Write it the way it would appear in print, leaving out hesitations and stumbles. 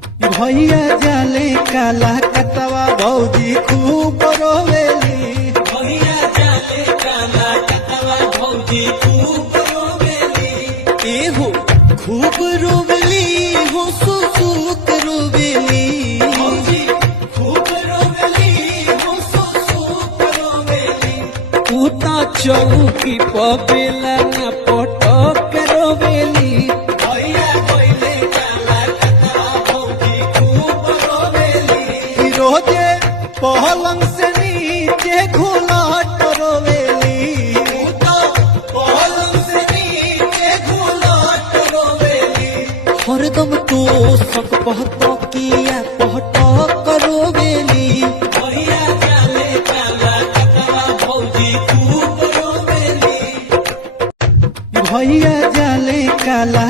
भैया जाले काला कतवा भौजी खूब रोवेली। भैया जाले काला कतवा भौजी खूब रोवेली। एहो खूब रोवेली हो सुसुक रोवेली। भौजी खूब रोवेली हो सुसुक रोवेली। उता चौकी पबेला न पटक रोवेली। भैया गइले काला कतवा भौजी खूब रोवेली। रोजे पलंग से नीचे घुलट रोवेली। तो पलंग से नीचे घुलट रोवेली। हरदम तो सक पहटकिया पहटक रोवेली। भैया जाले काला कतवा भौजी खूब रोवेली। भैया जाले काला